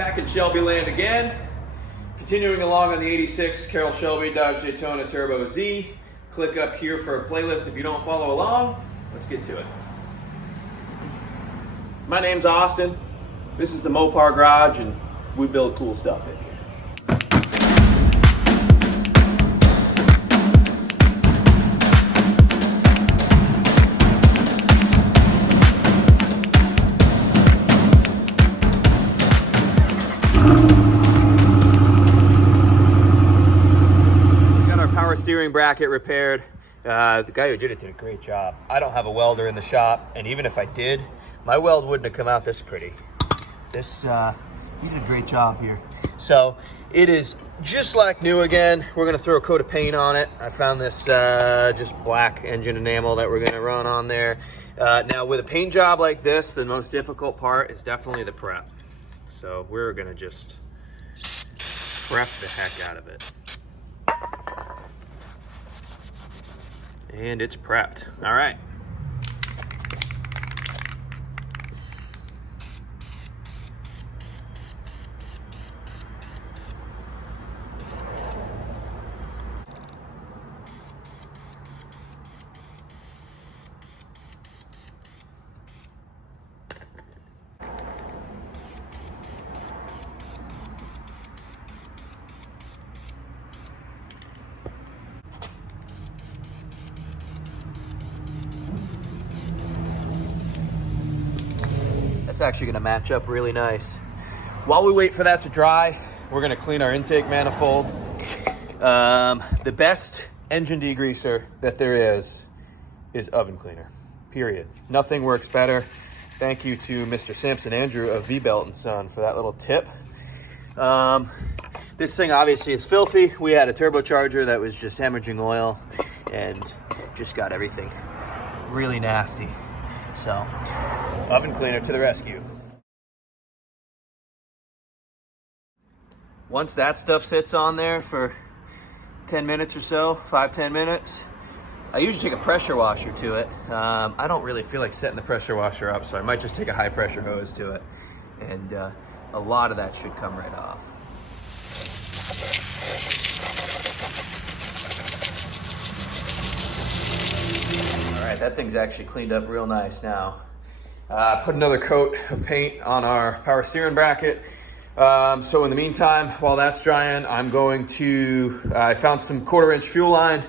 Back in Shelby land again. Continuing along on the 86 Carroll Shelby Dodge Daytona Turbo-Z. Click up here for a playlist if you don't follow along. Let's get to it. My name's Austin. This is the Mopar Garage and we build cool stuff in here. Steering bracket repaired. The guy who did it did a great job. I don't have a welder in the shop, and even if I did, my weld wouldn't have come out this pretty. He did a great job here. So it is just like new again. We're gonna throw a coat of paint on it. I found this just black engine enamel that we're gonna run on there. Now with a paint job like this, the most difficult part is definitely the prep. So we're gonna just prep the heck out of it. And it's prepped. All right. It's actually gonna match up really nice. While we wait for that to dry, we're gonna clean our intake manifold. The best engine degreaser that there is oven cleaner, period. Nothing works better. Thank you to Mr. Sampson Andrew of V-Belt & Son for that little tip. This thing obviously is filthy. We had a turbocharger that was just hemorrhaging oil and just got everything really nasty. So, oven cleaner to the rescue. Once that stuff sits on there for 10 minutes or so, 5-10 minutes, I usually take a pressure washer to it. I don't really feel like setting the pressure washer up, so I might just take a high pressure hose to it. And a lot of that should come right off. All right, that thing's actually cleaned up real nice now. Put another coat of paint on our power steering bracket. So in the meantime, while that's drying, I'm going to, I found some 1/4-inch fuel line.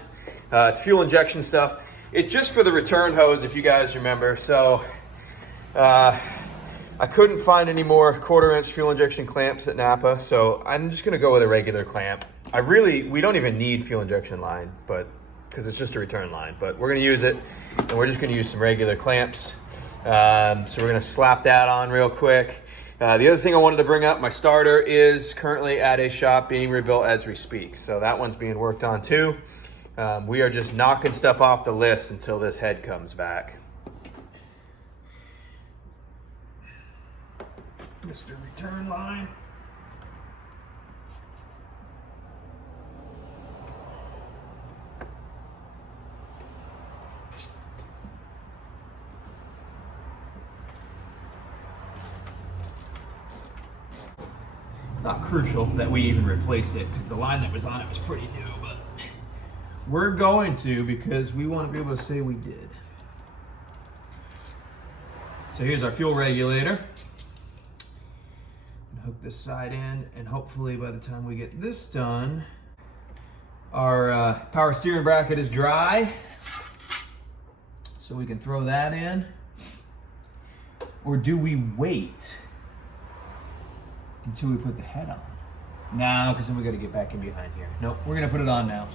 It's fuel injection stuff. It's just for the return hose, if you guys remember. So I couldn't find any more 1/4-inch fuel injection clamps at Napa, so I'm just gonna go with a regular clamp. We don't even need fuel injection line, but because it's just a return line, but we're gonna use it, and we're just gonna use some regular clamps. So we're gonna slap that on real quick. The other thing I wanted to bring up, my starter is currently at a shop being rebuilt as we speak. So that one's being worked on too. We are just knocking stuff off the list until this head comes back. Mr. Return Line. It's not crucial that we even replaced it because the line that was on it was pretty new, but we're going to because we want to be able to say we did. So here's our fuel regulator. Hook this side in, and hopefully by the time we get this done, our power steering bracket is dry. So we can throw that in. Or do we wait until we put the head on? No, because then we got to get back in behind here. Nope, we're going to put it on now.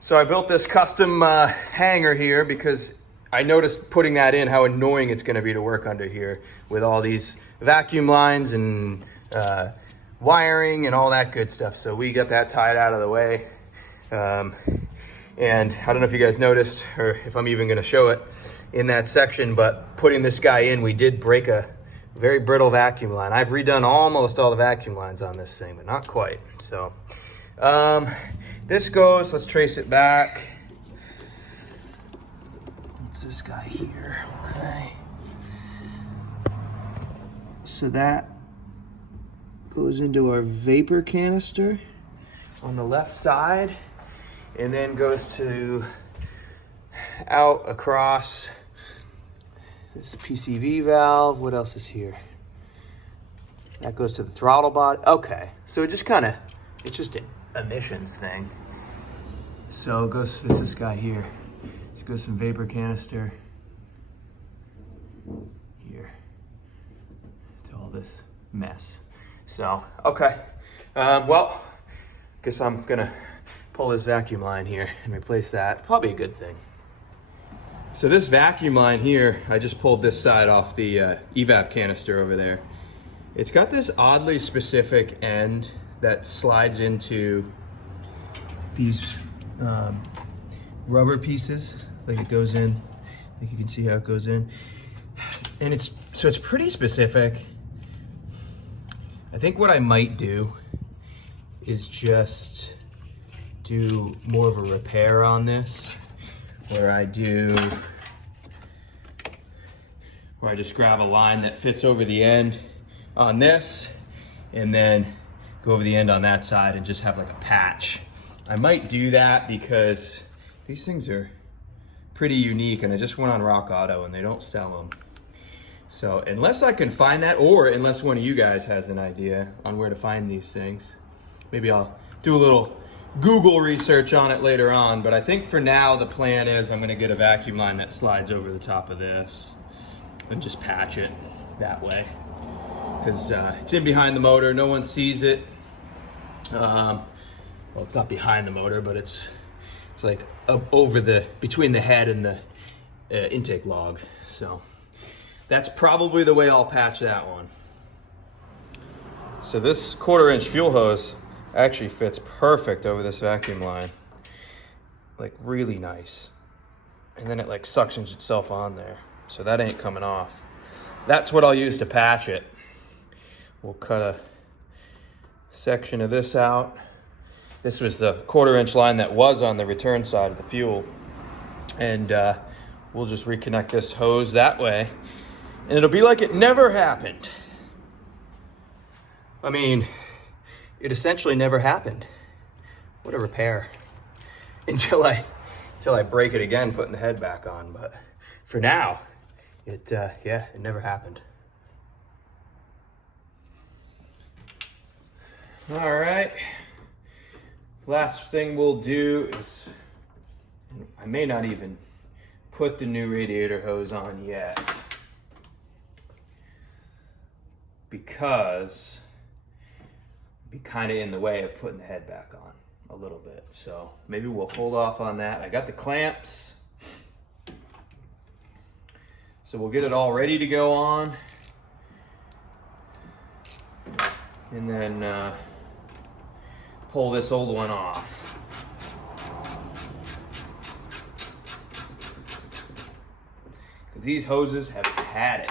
So I built this custom hanger here because I noticed putting that in how annoying it's going to be to work under here with all these vacuum lines and wiring and all that good stuff. So we got that tied out of the way. And I don't know if you guys noticed or if I'm even gonna show it in that section, but putting this guy in, we did break a very brittle vacuum line. I've redone almost all the vacuum lines on this thing, but not quite. So this goes, let's trace it back. What's this guy here? Okay. So that goes into our vapor canister on the left side, and then goes to out across. There's a PCV valve. What else is here? That goes to the throttle body. Okay, so it just kind of, it's just an emissions thing. So it goes, it's this guy here. It goes some vapor canister here to all this mess. So, okay. Well, guess I'm gonna pull this vacuum line here and replace that. Probably a good thing. So this vacuum line here, I just pulled this side off the evap canister over there. It's got this oddly specific end that slides into these rubber pieces. Like it goes in, I think you can see how it goes in. And it's pretty specific. I think what I might do is just do more of a repair on this, where I just grab a line that fits over the end on this and then go over the end on that side and just have like a patch. I might do that because these things are pretty unique, and I just went on Rock Auto and they don't sell them. So unless I can find that, or unless one of you guys has an idea on where to find these things, maybe I'll do a little Google research on it later on. But I think for now the plan is I'm gonna get a vacuum line that slides over the top of this and just patch it that way, because it's in behind the motor, no one sees it. Well, it's not behind the motor, but it's like over between the head and the intake log. So that's probably the way I'll patch that one. So this 1/4-inch fuel hose actually fits perfect over this vacuum line. Like really nice. And then it like suctions itself on there. So that ain't coming off. That's what I'll use to patch it. We'll cut a section of this out. This was the 1/4-inch line that was on the return side of the fuel. And we'll just reconnect this hose that way. And it'll be like it never happened. I mean, it essentially never happened. What a repair. Until I break it again, putting the head back on. But for now, it never happened. All right. Last thing we'll do is, I may not even put the new radiator hose on yet, because it'd be kind of in the way of putting the head back on a little bit. So maybe we'll hold off on that. I got the clamps, so we'll get it all ready to go on, and then pull this old one off. Because these hoses have had it.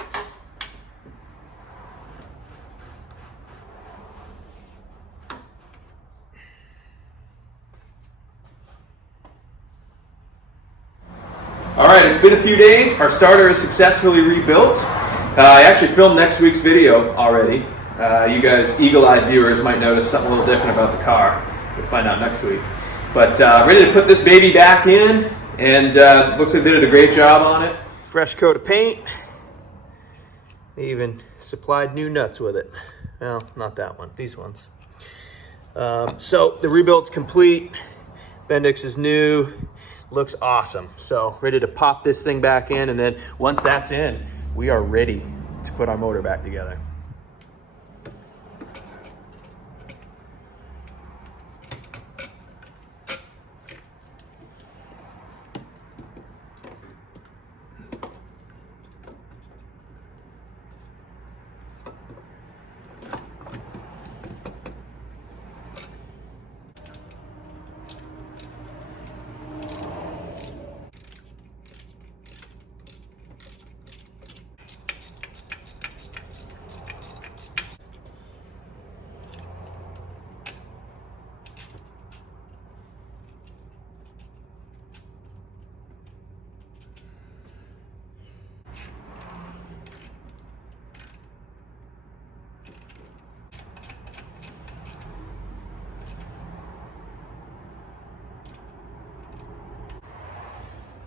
All right, it's been a few days. Our starter is successfully rebuilt. I actually filmed next week's video already. You guys, eagle-eyed viewers, might notice something a little different about the car. We'll find out next week. But ready to put this baby back in, and looks like they did a great job on it. Fresh coat of paint. They even supplied new nuts with it. Well, not that one, these ones. So the rebuild's complete. Bendix is new. Looks awesome. So ready to pop this thing back in, and then once that's in, we are ready to put our motor back together.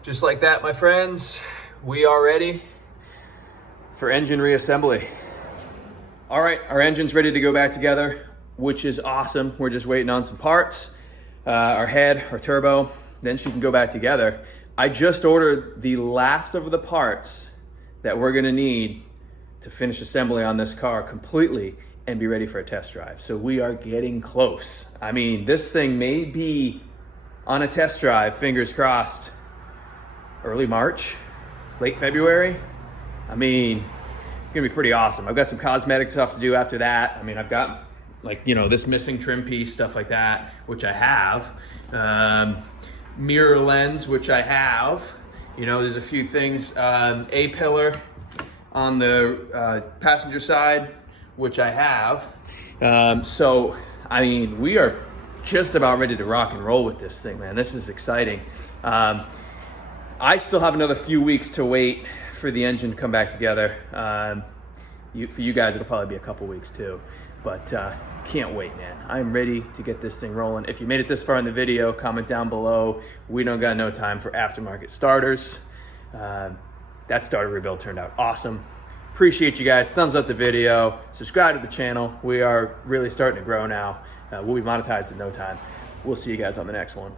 Just like that, my friends, we are ready for engine reassembly. All right, our engine's ready to go back together, which is awesome. We're just waiting on some parts, our head, our turbo, then she can go back together. I just ordered the last of the parts that we're gonna need to finish assembly on this car completely and be ready for a test drive. So we are getting close. I mean, this thing may be on a test drive, fingers crossed, early March, late February. I mean, it's gonna be pretty awesome. I've got some cosmetic stuff to do after that. I mean, I've got like, you know, this missing trim piece, stuff like that, which I have. Mirror lens, which I have. You know, there's a few things. A-pillar on the passenger side, which I have. So, I mean, we are just about ready to rock and roll with this thing, man. This is exciting. I still have another few weeks to wait for the engine to come back together. For you guys, it'll probably be a couple weeks too, but can't wait, man. I'm ready to get this thing rolling. If you made it this far in the video, comment down below. We don't got no time for aftermarket starters. That starter rebuild turned out awesome. Appreciate you guys. Thumbs up the video, subscribe to the channel. We are really starting to grow now. We'll be monetized in no time. We'll see you guys on the next one.